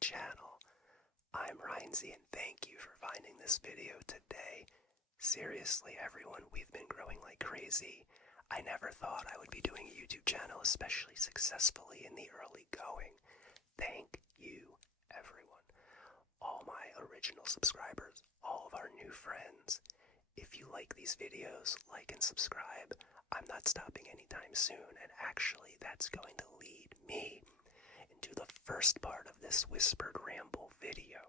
channel. I'm Rynsey and thank you for finding this video today. Seriously everyone, we've been growing like crazy. I never thought I would be doing a YouTube channel, especially successfully in the early going. Thank you everyone. All my original subscribers, all of our new friends. If you like these videos, like and subscribe. I'm not stopping anytime soon, and actually that's going to lead me into the first part of this whispered ramble video.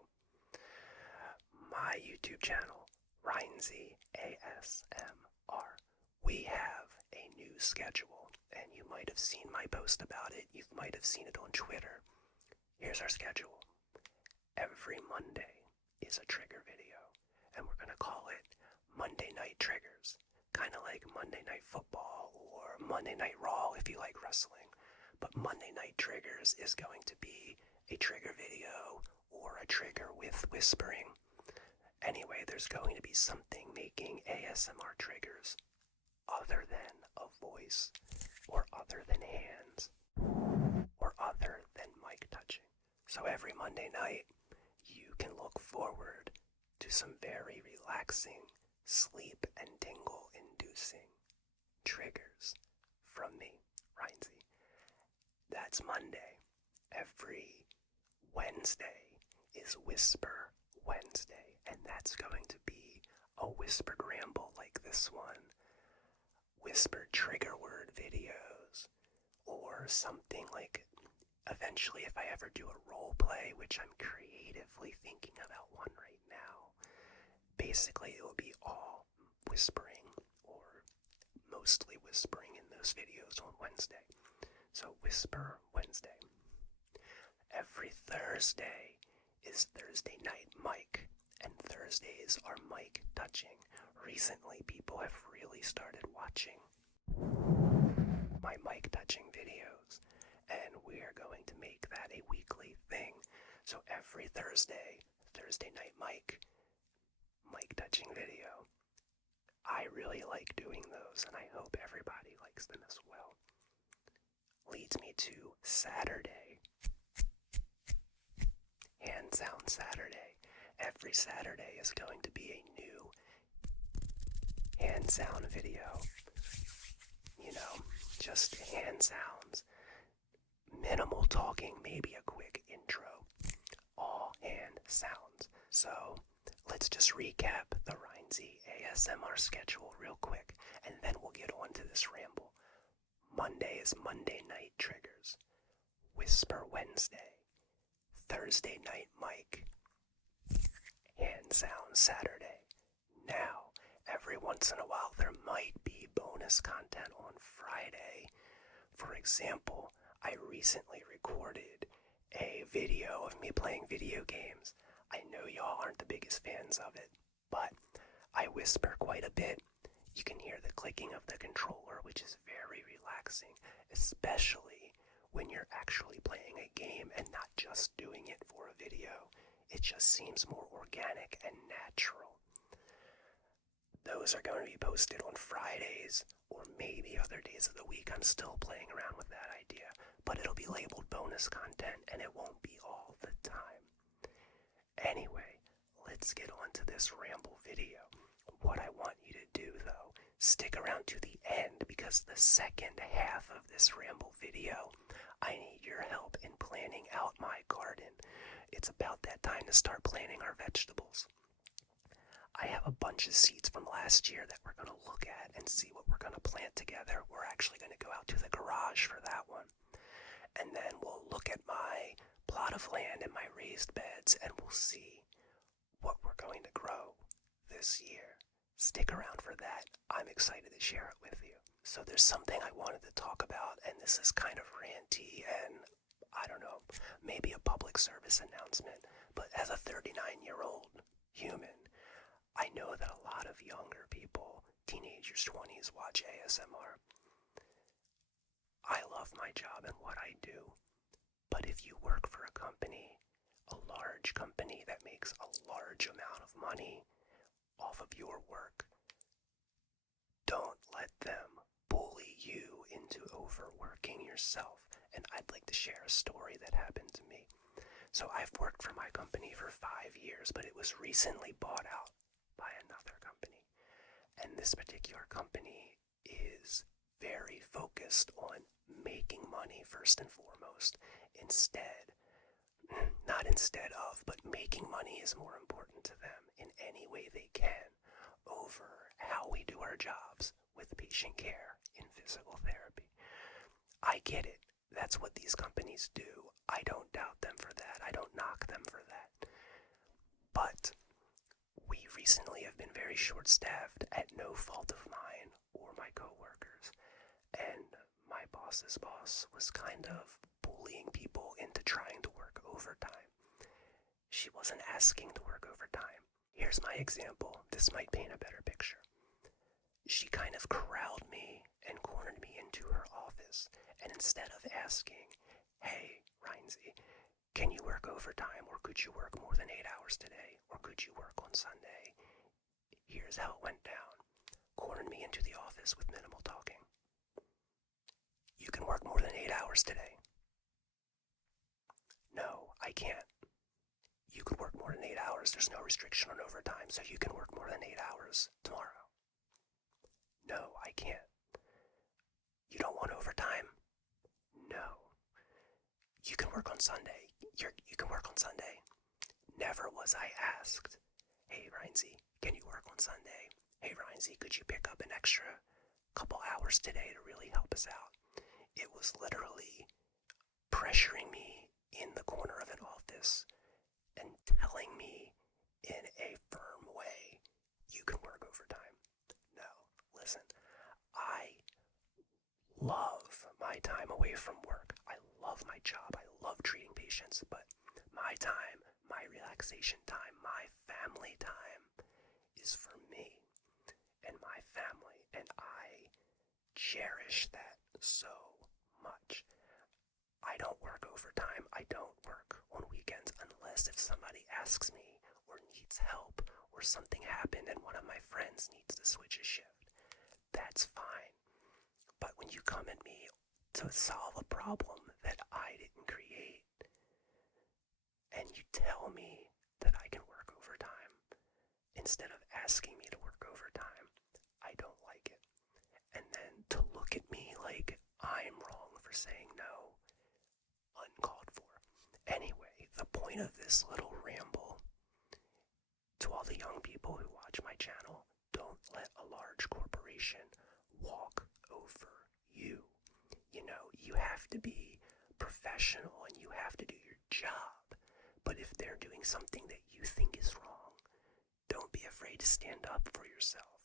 My YouTube channel, Rynsey ASMR. We have a new schedule, and you might have seen my post about it. You might have seen it on Twitter. Here's our schedule. Every Monday is a trigger video, and we're going to call it Monday Night Triggers. Kind of like Monday Night Football or Monday Night Raw if you like wrestling. But Monday Night Triggers is going to be a trigger video or a trigger with whispering. Anyway, there's going to be something making ASMR triggers other than a voice or other than hands or other than mic touching. So every Monday night, you can look forward to some very relaxing, sleep and tingle inducing triggers from me, Rynsey. That's Monday. Every Wednesday is Whisper Wednesday, and that's going to be a whispered ramble like this one, whispered trigger word videos, or something like, eventually if I ever do a role play, which I'm creatively thinking about one right now, basically it will be all whispering or mostly whispering in those videos on Wednesday. So Whisper Wednesday. Every Thursday is Thursday Night Mic, and Thursdays are mic touching. Recently people have really started watching my mic touching videos, and we are going to make that a weekly thing. So every Thursday Night Mic touching video. I really like doing those, and I hope everybody likes them as well. Leads me to Saturday. Hand Sound Saturday. Every Saturday is going to be a new hand sound video. You know, just hand sounds. Minimal talking, maybe a quick intro. All hand sounds. So, let's just recap the Rynsey ASMR schedule real quick, and then we'll get on to this ramble. Monday is Monday Night Triggers. Whisper Wednesday. Thursday Night Mic. Hand Sound Saturday. Now, every once in a while there might be bonus content on Friday. For example, I recently recorded a video of me playing video games. I know y'all aren't the biggest fans of it, but I whisper quite a bit. You can hear the clicking of the controller, which is very relaxing, especially when you're actually playing a game and not just doing it for a video. It just seems more organic and natural. Those are going to be posted on Fridays or maybe other days of the week. I'm still playing around with that idea, but it'll be labeled bonus content and it won't be all the time. Anyway, let's get on to this ramble video. What I want you to do though, stick around to the end, because the second half of this ramble video, I need your help in planning out my garden. It's about that time to start planting our vegetables. I have a bunch of seeds from last year that we're going to look at and see what we're going to plant together. We're actually going to go out to the garage for that one. And then we'll look at my plot of land and my raised beds, and we'll see what we're going to grow this year. Stick around for that. I'm excited to share it with you. So there's something I wanted to talk about, and this is kind of ranty and, I don't know, maybe a public service announcement, but as a 39-year-old human, I know that a lot of younger people, teenagers, 20s, watch ASMR. I love my job and what I do, but if you work for a company, a large company that makes a large amount of money off of your work, don't let them bully you into overworking yourself. And I'd like to share a story that happened to me. So I've worked for my company for 5 years, but it was recently bought out by another company. And this particular company is very focused on making money first and foremost. Not instead of, but making money is more important to them in any way they can over how we do our jobs with patient care in physical therapy. I get it. That's what these companies do. I don't doubt them for that. I don't knock them for that. But we recently have been very short-staffed at no fault of mine or my coworkers. And my boss's boss was kind of bullying people into trying to work overtime. She wasn't asking to work overtime. Here's my example. This might paint a better picture. She kind of corralled me and cornered me into her office, and instead of asking, hey, Rynsey, can you work overtime, or could you work more than 8 hours today, or could you work on Sunday? Here's how it went down. Cornered me into the office with minimal talking. You can work more than 8 hours today. No, I can't. You could work more than 8 hours. There's no restriction on overtime, so you can work more than 8 hours tomorrow. No, I can't. You don't want overtime? No. You can work on Sunday. You can work on Sunday. Never was I asked, hey, Rynsey, can you work on Sunday? Hey, Rynsey, could you pick up an extra couple hours today to really help us out? It was literally pressuring me in the corner of an office and telling me in a firm way, you can work overtime. No, listen, I love my time away from work. I love my job. I love treating patients, but my time, my relaxation time, my family time is for me and my family, and I cherish that so much. I don't work overtime. I don't work on weekends unless if somebody asks me or needs help or something happened and one of my friends needs to switch a shift. That's fine. But when you come at me to solve a problem that I didn't create and you tell me that I can work overtime instead of asking me to work overtime, I don't like it. And then to look at me like I'm wrong for saying no, uncalled for. Anyway, the point of this little ramble to all the young people who watch my channel, don't let a large corporation walk over you. You know, you have to be professional and you have to do your job. But if they're doing something that you think is wrong, don't be afraid to stand up for yourself.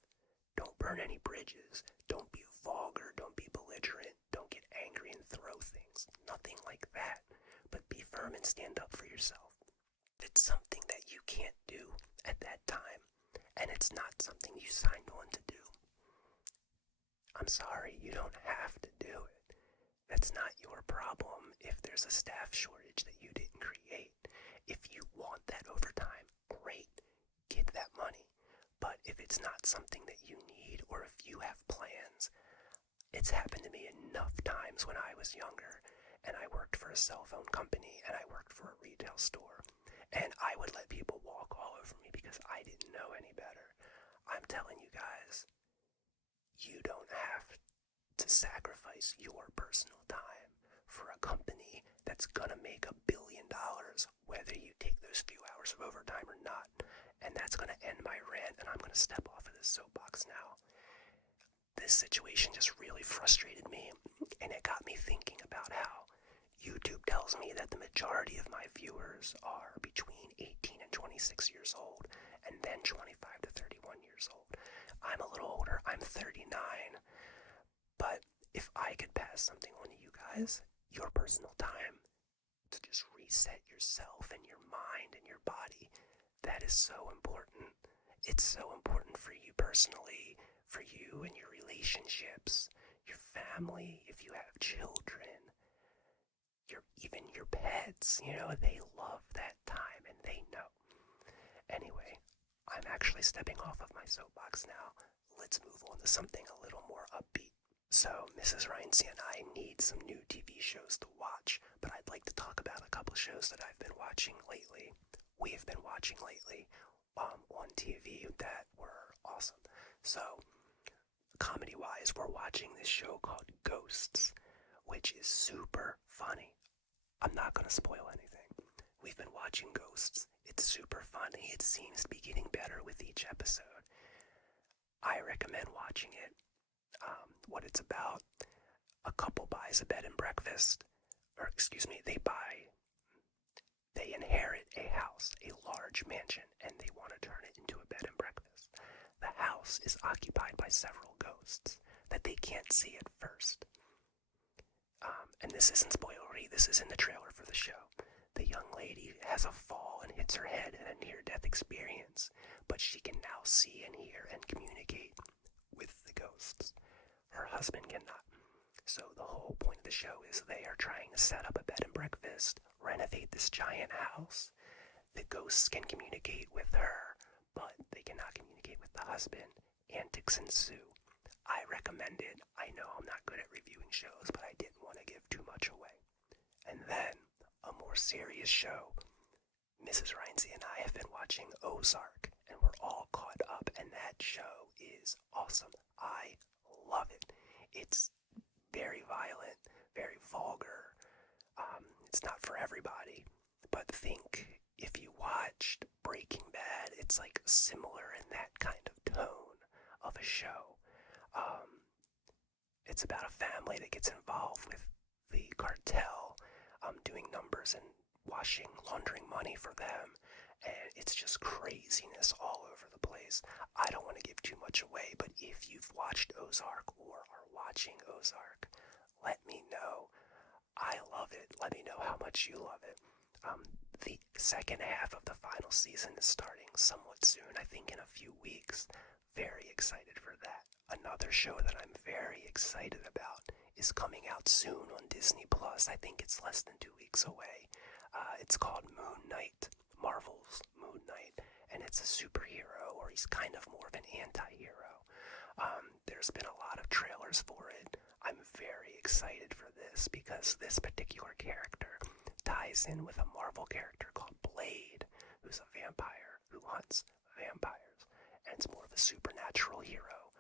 Don't burn any bridges. Don't be vulgar. Don't be belligerent. Don't get angry and throw things. Nothing like that. But be firm and stand up for yourself. If it's something that you can't do at that time, and it's not something you signed on to do, I'm sorry, you don't have to do it. That's not your problem if there's a staff shortage that you didn't create. If you want that overtime, great, get that money. But if it's not something that you need, or if you have plans, it's happened to me enough times when I was younger, and I worked for a cell phone company, and I worked for a retail store, and I would let people walk all over me because I didn't know any better. I'm telling you guys, you don't have to sacrifice your personal time for a company that's gonna make $1 billion, whether you take those few hours of overtime or not. And that's gonna end my rant, and I'm gonna step off of this soapbox now. This situation just really frustrated me, and it got me thinking about how YouTube tells me that the majority of my viewers are between 18 and 26 years old, and then 25 to 31 years old. I'm a little older, I'm 39, but if I could pass something on to you guys, your personal time, to just reset yourself and your mind and your body, that is so important. It's so important for you personally, for you and your relationships, your family, if you have children, even your pets, you know, they love that time and they know. Anyway, I'm actually stepping off of my soapbox now. Let's move on to something a little more upbeat. So, Mrs. Rynsey and I need some new TV shows to watch, but I'd like to talk about a couple shows that I've been watching watching lately. We have been watching lately on TV that were awesome. So, comedy-wise, we're watching this show called Ghosts, which is super funny. I'm not going to spoil anything. We've been watching Ghosts. It's super funny. It seems to be getting better with each episode. I recommend watching it. What it's about, a couple buys a bed and breakfast, they inherit a house, a large mansion, and they want to turn it into a bed and breakfast. The house is occupied by several ghosts that they can't see at first. And this isn't spoilery, this is in the trailer for the show. The young lady has a fall and hits her head in a near-death experience, but she can now see and hear and communicate with the ghosts. Her husband cannot. So the whole point of the show is they are trying to set up a bed and breakfast, renovate this giant house. The ghosts can communicate with her, but they cannot communicate with the husband. Antics ensue. I recommend it. I know I'm not good at reviewing shows, but I didn't want to give too much away. And then, a more serious show. Mrs. Rynsey and I have been watching Ozark, and we're all caught up, and that show is awesome. I love it. It's very violent, very vulgar. It's not for everybody, but think if you watched Breaking Bad, it's like similar in that kind of tone of a show. It's about a family that gets involved with the cartel, doing numbers and laundering money for them, and it's just craziness all over the place. I don't want to give too much away, but if you've watched Ozark or are watching Ozark, let me know. I love it. Let me know how much you love it. The second half of the final season is starting somewhat soon, I think in a few weeks. Very excited for that. Another show that I'm very excited about is coming out soon on Disney Plus. I think it's less than 2 weeks away. It's called Moon Knight, Marvel's Moon Knight, and it's a superhero, or he's kind of more of an anti-hero. There's been a lot of trailers for it. I'm very excited for this because this particular character ties in with a Marvel character called Blade, who's a vampire who hunts vampires, and it's more of a supernatural hero.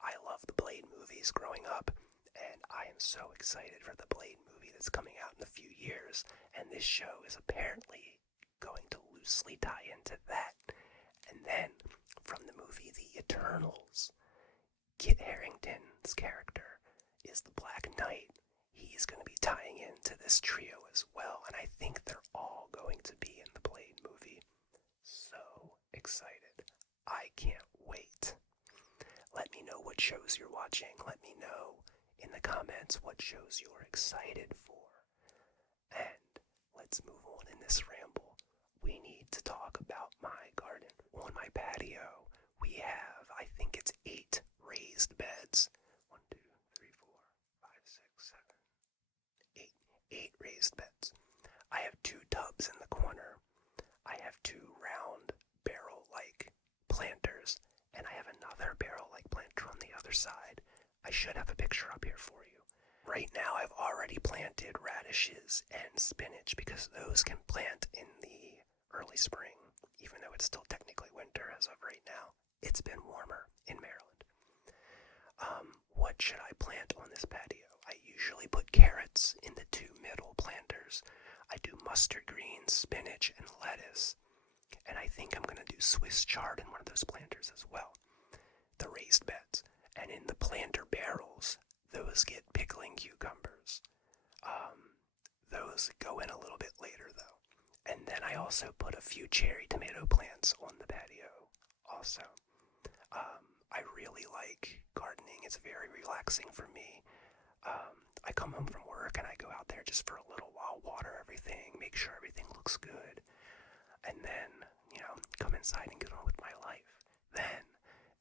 I love the Blade movies growing up, and I am so excited for the Blade movie that's coming out in a few years, and this show is apparently going to loosely tie into that. And then, from the movie The Eternals, Kit Harington's character is the Black Knight. He's going to be tying into this trio as well, and I think they're all going to be in the Blade movie. So excited. I can't wait. Let me know what shows you're watching. Let me know in the comments what shows you're excited for. And let's move on in this ramble. We need to talk about my garden. On my patio, we have, I think it's 8 raised beds. 1, 2, 3, 4, 5, 6, 7, 8 raised beds. I have 2 tubs in the corner. I have 2 round barrel-like planters, and I have another barrel-like planter on the other side. I should have a picture up here for you. Right now I've already planted radishes and spinach because those can plant in the early spring, even though it's still technically winter as of right now. It's been warmer in Maryland. What should I plant on this patio? I usually put carrots in the 2 middle planters. I do mustard greens, spinach, and lettuce. And I think I'm going to do Swiss chard in one of those planters as well. The raised beds. And in the planter barrels, those get pickling cucumbers. Those go in a little bit later though. And then I also put a few cherry tomato plants on the patio also. I really like gardening. It's very relaxing for me. I come home from work and I go out there just for a little while, water everything, make sure everything looks good, and then, come inside and get on with my life. Then,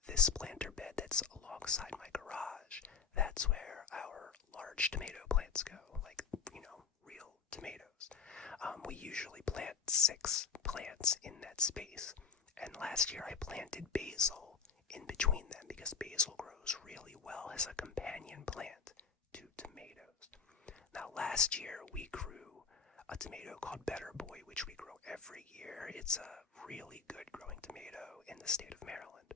this planter bed that's alongside my garage, that's where our large tomato plants go, like, real tomatoes. We usually plant 6 plants in that space, and last year I planted basil in between them because basil grows really well as a companion plant to tomatoes. Now last year we grew a a tomato called Better Boy, which we grow every year. It's a really good growing tomato in the state of Maryland.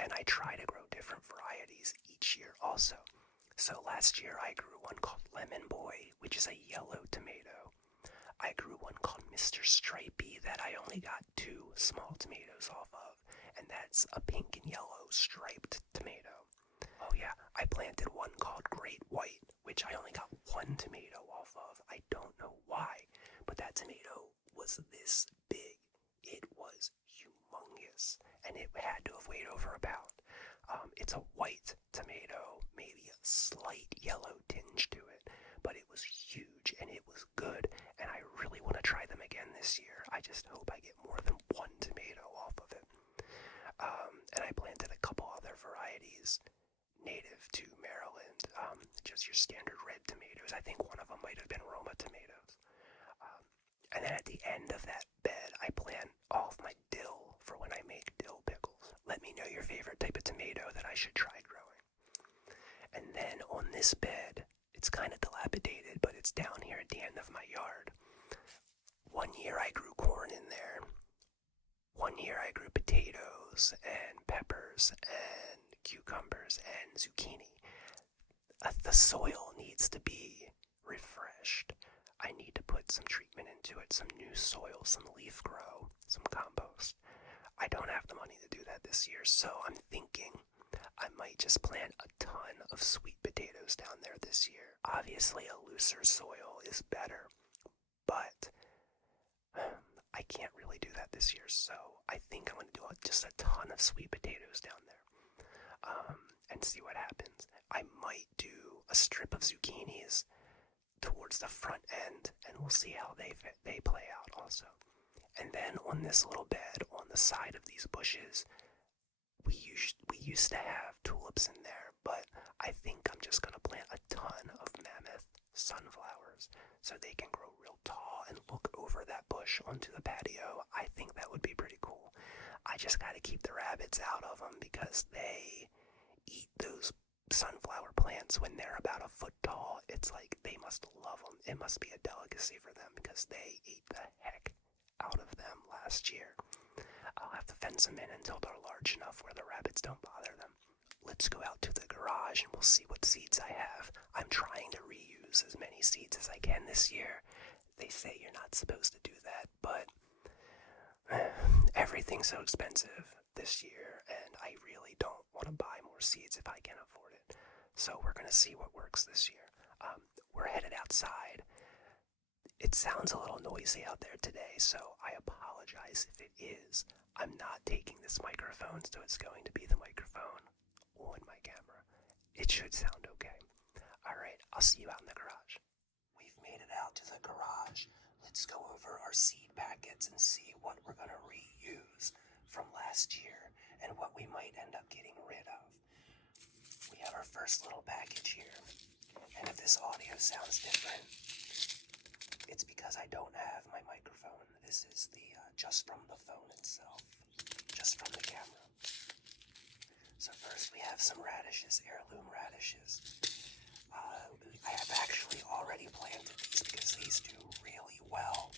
And I try to grow different varieties each year also. So last year I grew one called Lemon Boy, which is a yellow tomato. I grew one called Mr. Stripey that I only got 2 small tomatoes off of, and that's a pink and yellow striped tomato. Oh yeah, I planted one called Great White, which I only got 1 tomato off of. I don't know why, but that tomato was this big. It was humongous, and it had to have weighed over a pound. It's a white tomato, maybe a slight yellow tinge to it, but it was huge and it was good, and I really want to try them again this year. I just hope I get more than 1 tomato off of it. And I planted a couple other varieties native to Maryland, just your standard red tomatoes. I think one of them might have been Roma tomatoes. And then at the end of that bed, I plant all of my dill for when I make dill pickles. Let me know your favorite type of tomato that I should try growing. And then on this bed, it's kind of dilapidated, but it's down here at the end of my yard. One year I grew corn in there. One year I grew potatoes and peppers and cucumbers and zucchini. The soil needs to be refreshed. I need to put some treatment into it, some new soil, some leaf grow, some compost. I don't have the money to do that this year, so I'm thinking I might just plant a ton of sweet potatoes down there this year. Obviously, a looser soil is better, but I can't really do that this year, so I think I'm going to do just a ton of sweet potatoes down there and see what happens. I might do a strip of zucchinis towards the front end, and we'll see how they play out also. And then on this little bed on the side of these bushes, we used to have tulips in there, but I think I'm just going to plant a ton of mammoth sunflowers so they can grow real tall and look over that bush onto the patio. I think that would be pretty cool. I just got to keep the rabbits out of them because they eat those sunflower plants when they're about a foot tall. It's like they must love them. It must be a delicacy for them because they ate the heck out of them last year. I'll have to fence them in until they're large enough where the rabbits don't bother them. Let's go out to the garage and we'll see what seeds I have. I'm trying to reuse as many seeds as I can this year. They say you're not supposed to do that, but everything's so expensive this year, and I really don't want to buy more seeds if I can afford it. So we're going to see what works this year. We're headed outside. It sounds a little noisy out there today, so I apologize if it is. I'm not taking this microphone, so it's going to be the microphone on my camera. It should sound okay. Alright, I'll see you out in the garage. We've made it out to the garage. Let's go over our seed packets and see what we're going to reuse from last year and what we might end up getting rid of. We have our first little package here, and if this audio sounds different, it's because I don't have my microphone. This is the just from the phone itself, just from the camera. So first we have some radishes, heirloom radishes. I have actually already planted these because these do really well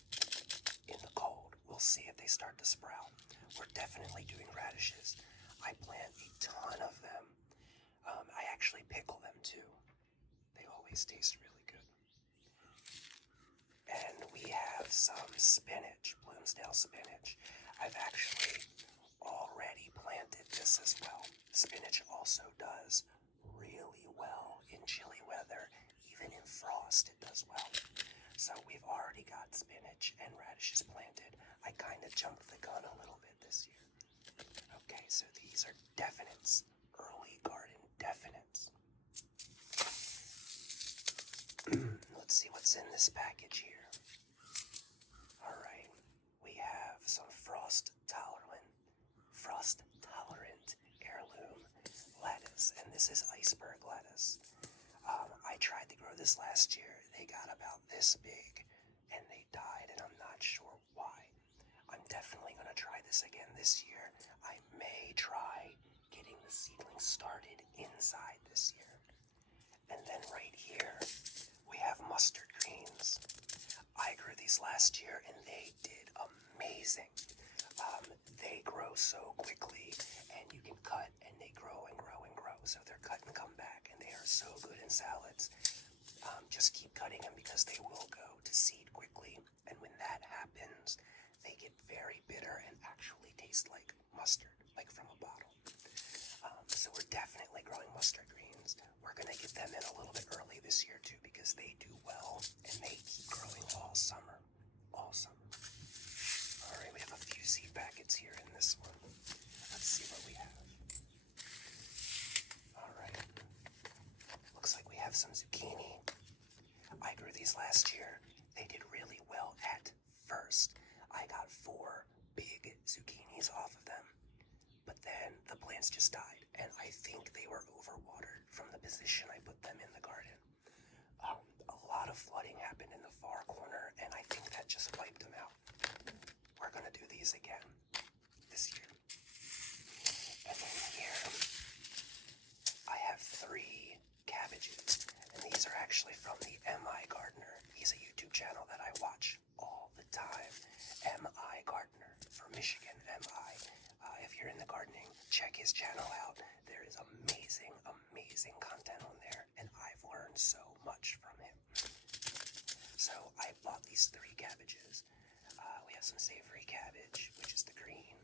in the cold. We'll see if they start to sprout. We're definitely doing radishes. I plant a ton of them. I actually pickle them too. They always taste really good. And we have some spinach, Bloomsdale spinach. I've actually already planted this as well. Spinach also does really well in chilly weather. Even in frost, it does well. So we've already got spinach and radishes planted. I kind of jumped the gun a little bit this year. Okay, so these are definites, early garden definites. Let's see what's in this package here. Alright, we have some frost tolerant heirloom lettuce, and this is iceberg lettuce. I tried to grow this last year. They got about this big and they died, and I'm not sure why. I'm definitely going to try this again this year. I may try getting the seedlings started inside this year. And then right here we have mustard greens. I grew these these last year and they did amazing. They grow so quickly, and you can cut, and they grow and grow and grow. So they're cut and come back, and they are so good in salads. Just keep cutting them because they will go to seed quickly, and when that happens, they get very bitter and actually taste like mustard, like from a bottle. So we're definitely growing mustard greens. We're gonna get them in a little bit early this year too because they do well and they keep growing all summer. All summer. Alright, we have a few seed packets here in this one. Let's see what we have. Alright. Looks like we have some zucchini. I grew these last year. They did really well at first. I got 4 big zucchinis off of them. But then the plants just died, and I think they were overwatered from the position I put them in the garden. A lot of flooding happened in the far corner, and I think that just wiped them out. We're gonna do these again this year. And then here, I have 3 cabbages, and these are actually from the M.I. Gardener. He's a YouTube channel that I watch all the time. M.I. Gardener for Michigan, M.I. If you're in the gardening, check his channel out. There is amazing, amazing content on there, and I've learned so much from him. So I bought these 3 cabbages. We have some savory cabbage, which is the green.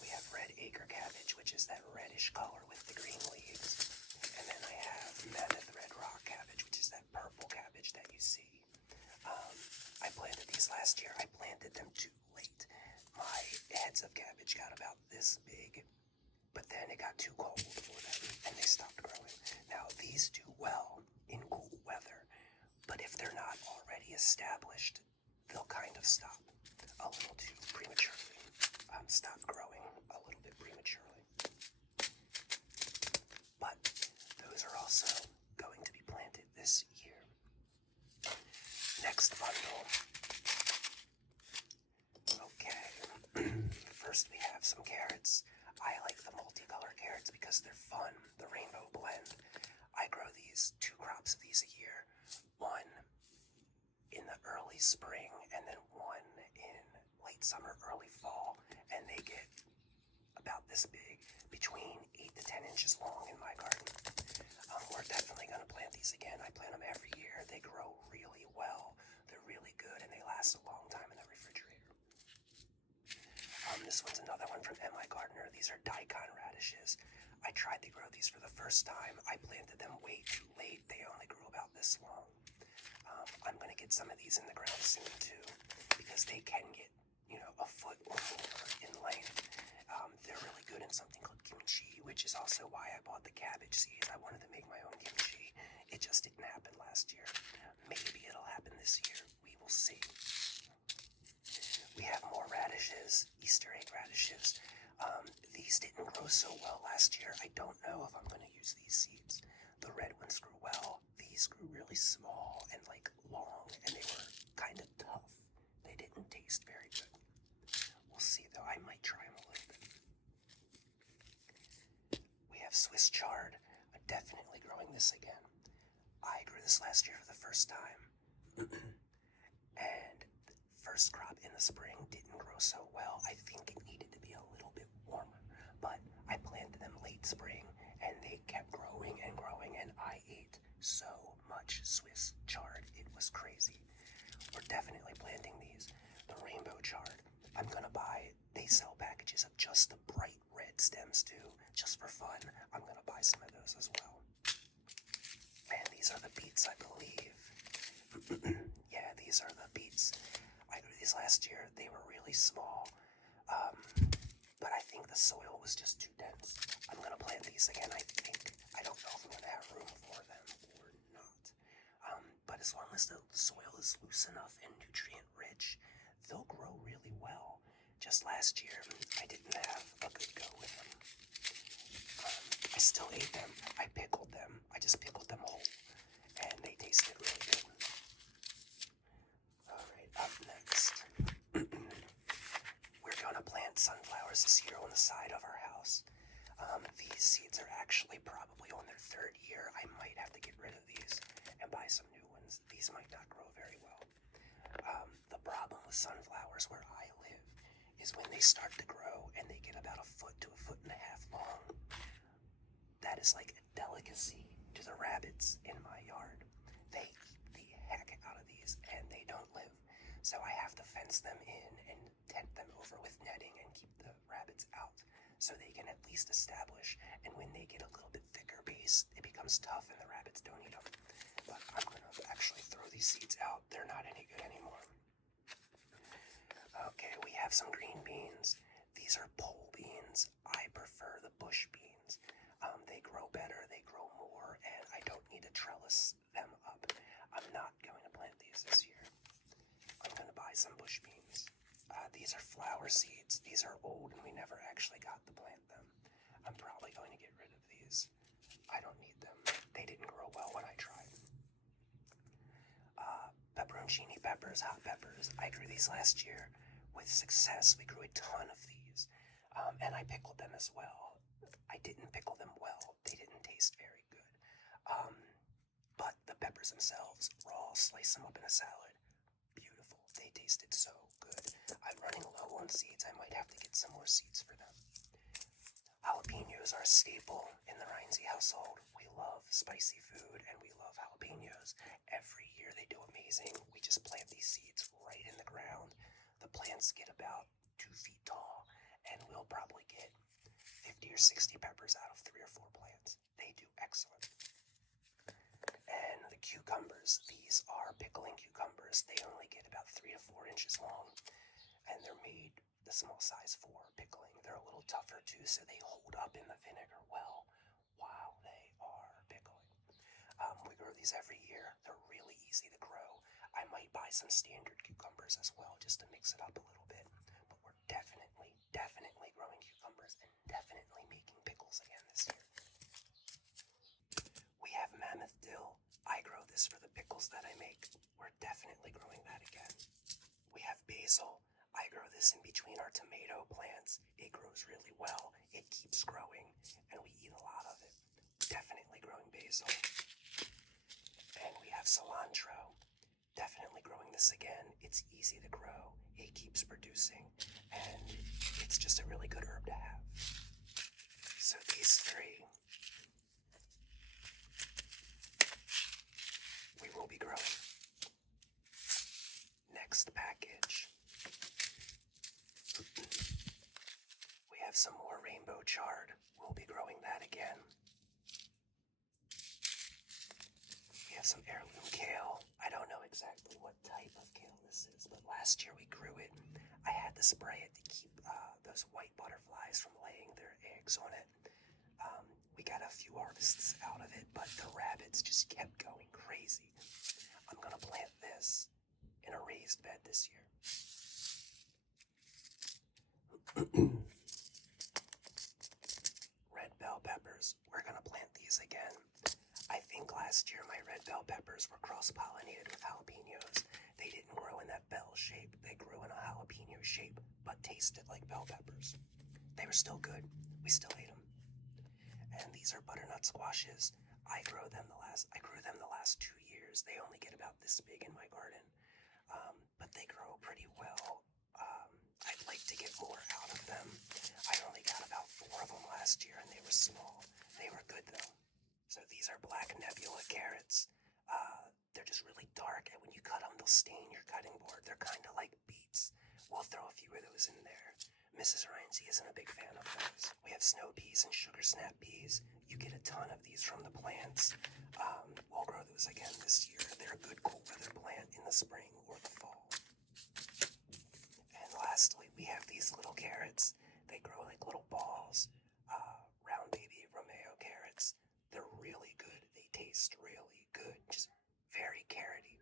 We have red acre cabbage, which is that reddish color with the green leaves. And then I have mammoth red rock cabbage, which is that purple cabbage that you see. I planted these last year. I planted them too late. My heads of cabbage got about this big, but then it got too cold for them, and they stopped growing. Now, these do well in cool weather, but if they're not already established, they'll kind of stop a little too prematurely. Stop growing a little bit prematurely. But those are also going to be planted this year. Next bundle. Okay. First we have some carrots. I like the multicolored carrots because they're fun, the rainbow blend. I grow these 2 crops of these a year. One in the early spring and then one in late summer, early fall. And they get about this big, between 8 to 10 inches long in my garden. We're definitely going to plant these again. I plant them every year. They grow really well. They're really good and they last a long time in the refrigerator. This one's another one from M.I. Gardener. These are daikon radishes. I tried to grow these for the first time. I planted them way too late. They only grew about this long. I'm going to get some of these in the ground soon too because they can get, a foot or more in length. They're really good in something called kimchi, which is also why I bought the cabbage seeds. I wanted to make my own kimchi. It just didn't happen last year. Maybe it'll happen this year. We will see. We have more radishes, Easter egg radishes. These didn't grow so well last year. I don't know if I'm going to use these seeds. The red ones grew well. These grew really small and long, and they were kind of tough. They didn't taste very good. We'll see though. I might try them a little bit. We have Swiss chard. I'm definitely growing this again. I grew this last year for the first time. And the first crop in the spring didn't grow so well. I think it needed to be a little bit warmer. But I planted them late spring and they kept growing and growing, and I ate so much Swiss chard. It was crazy. We're definitely planting these. The rainbow chard. I'm gonna buy, they sell packages of just the bright red stems too, just for fun. I'm gonna buy some of those as well. And these are the beets, I believe. Yeah, these are the beets. I grew these last year. They were really small, but I think the soil was just too dense. I'm gonna plant these again, I think. I don't know if I'm gonna have room for them or not. But as long as the soil is loose enough and nutrient rich, they'll grow really well. Just last year, I didn't have a good go with them. I still ate them. I pickled them. I just pickled them whole, and they tasted really good. Alright, up next. We're gonna plant sunflowers this year on the side of our house. These seeds are actually probably on their 3rd year. I might have to get rid of these and buy some new ones. These might not grow very well. with sunflowers where I live is when they start to grow and they get about a foot to a foot and a half long. That is like a delicacy to the rabbits in my yard. They eat the heck out of these and they don't live. So I have to fence them in and tent them over with netting and keep the rabbits out so they can at least establish. And when they get a little bit thicker base, it becomes tough and the rabbits don't eat them. But I'm going to actually throw these seeds out. They're not any good anymore. Okay, we have some green beans. These are pole beans. I prefer the bush beans. They grow better, they grow more, and I don't need to trellis them up. I'm not going to plant these this year. I'm going to buy some bush beans. These are flower seeds. These are old and we never actually got to plant them. I'm probably going to get rid of these. I don't need them. They didn't grow well when I tried. Pepperoncini peppers, hot peppers. I grew these last year with success. We grew a ton of these. And I pickled them as well. I didn't pickle them well. They didn't taste very good. But the peppers themselves, raw, slice them up in a salad. Beautiful. They tasted so good. I'm running low on seeds. I might have to get some more seeds for them. Jalapenos are a staple in the Rynsey household. We love spicy food and we love jalapenos. Every year they do amazing. We just plant these seeds right in the ground. The plants get about 2 feet tall and we'll probably get 50 or 60 peppers out of 3 or 4 plants. They do excellent. And the cucumbers, these are pickling cucumbers. They only get about 3 to 4 inches long and they're made the small size for pickling. They're a little tougher too, so they hold up in the vinegar well while they are pickling. We grow these every year. They're really easy to grow. I might buy some standard cucumbers as well just to mix it up a little bit. But we're definitely growing cucumbers and definitely making pickles again this year. We have mammoth dill. I grow this for the pickles that I make. We're definitely growing that again. We have basil. I grow this in between our tomato plants. It grows really well. It keeps growing, and we eat a lot of it. Definitely growing basil. And we have cilantro. Definitely growing this again. It's easy to grow. It keeps producing, and it's just a really good herb to have. So these 3, we will be growing. Next package. We have some more rainbow chard. We'll be growing that again. We have some heirloom kale. I don't know exactly what type of kale this is, but last year we grew it. I had to spray it to keep those white butterflies from laying their eggs on it. We got a few harvests out of it, but the rabbits just kept going crazy. I'm gonna plant this in a raised bed this year. Red bell peppers. We're gonna plant these again. I think last year my red bell peppers were cross-pollinated with jalapenos. They didn't grow in that bell shape. They grew in a jalapeno shape, but tasted like bell peppers. They were still good. We still ate them. And these are butternut squashes. I grew them the last 2 years. They only get about this big in my garden, but they grow pretty well. I'd like to get more out of them. I only got about 4 of them last year, and they were small. They were good though. So these are black nebula carrots. They're just really dark, and when you cut them, they'll stain your cutting board. They're kind of like beets. We'll throw a few of those in there. Mrs. Rynsey isn't a big fan of those. We have snow peas and sugar snap peas. You get a ton of these from the plants. We'll grow those again this year. They're a good cool weather plant in the spring or the fall. And lastly, we have these little carrots. They grow like little balls. Round baby Romeo carrots. They're really good. They taste really good. Just very carroty.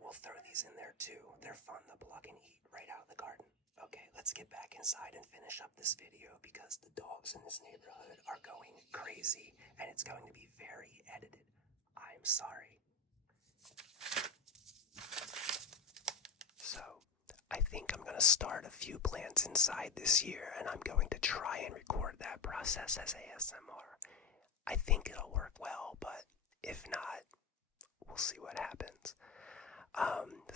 We'll throw these in there too. They're fun to pluck and eat right out of the garden. Okay, let's get back inside and finish up this video because the dogs in this neighborhood are going crazy and it's going to be very edited. I'm sorry. So, I think I'm going to start a few plants inside this year and I'm going to try and record that process as ASMR. I think it'll work well, but if not, we'll see what happens.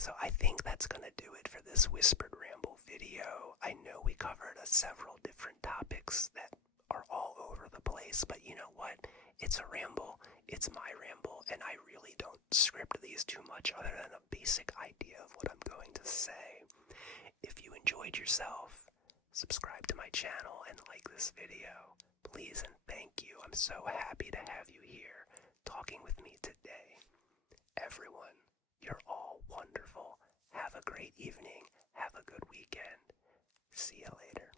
So I think that's going to do it for this Whispered Ramble video. I know we covered several different topics that are all over the place, but you know what? It's a ramble. It's my ramble, and I really don't script these too much other than a basic idea of what I'm going to say. If you enjoyed yourself, subscribe to my channel and like this video. Please and thank you. I'm so happy to have you here talking with me today. Everyone, you're all wonderful. Have a great evening. Have a good weekend. See you later.